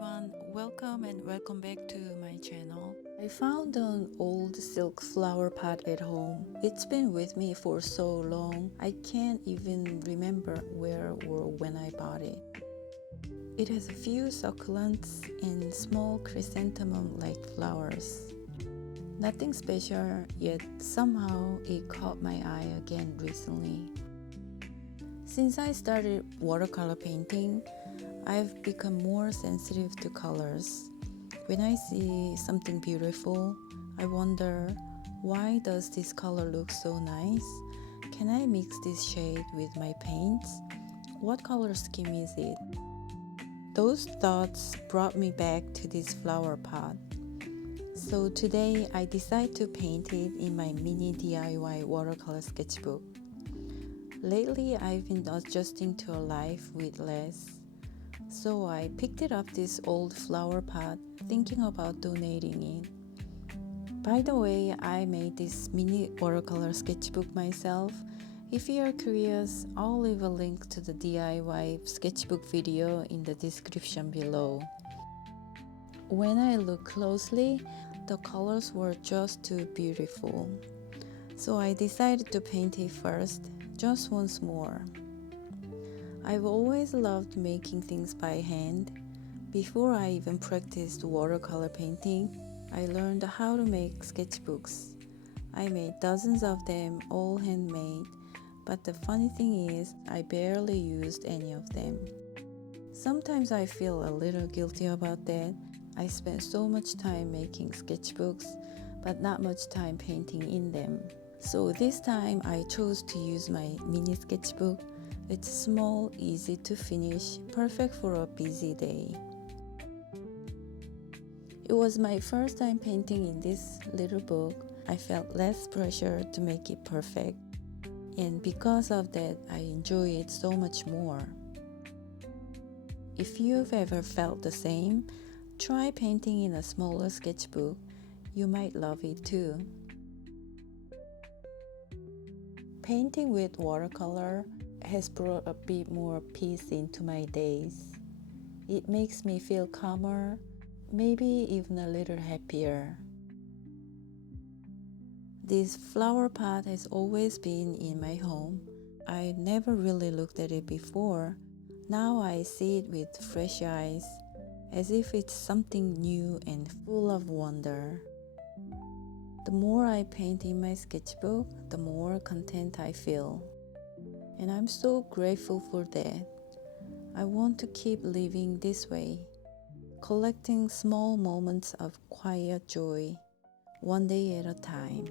everyone, welcome back to my channel. I found an old silk flower pot at home. It's been with me for so long, I can't even remember where or when I bought it. It has a few succulents and small chrysanthemum-like flowers. Nothing special, yet somehow it caught my eye again recently. Since I started watercolor painting, I've become more sensitive to colors. When I see something beautiful, I wonder, why does this color look so nice? Can I mix this shade with my paints? What color scheme is it? Those thoughts brought me back to this flower pot. So today I decided to paint it in my mini DIY watercolor sketchbook. Lately I've been adjusting to a life with less. So I picked it up this old flower pot, thinking about donating it. By the way, I made this mini watercolor sketchbook myself. If you are curious, I'll leave a link to the DIY sketchbook video in the description below. When I looked closely, the colors were just too beautiful. So I decided to paint it first, just once more. I've always loved making things by hand. Before I even practiced watercolor painting, I learned how to make sketchbooks. I made dozens of them, all handmade, but the funny thing is, I barely used any of them. Sometimes I feel a little guilty about that. I spent so much time making sketchbooks, but not much time painting in them. So this time I chose to use my mini sketchbook. It's small, easy to finish, perfect for a busy day. It was my first time painting in this little book. I felt less pressure to make it perfect, and because of that, I enjoy it so much more. If you've ever felt the same, try painting in a smaller sketchbook. You might love it too. Painting with watercolor has brought a bit more peace into my days. It makes me feel calmer, maybe even a little happier. This flower pot has always been in my home. I never really looked at it before. Now I see it with fresh eyes, as if it's something new and full of wonder. The more I paint in my sketchbook, the more content I feel. And I'm so grateful for that. I want to keep living this way, collecting small moments of quiet joy, one day at a time.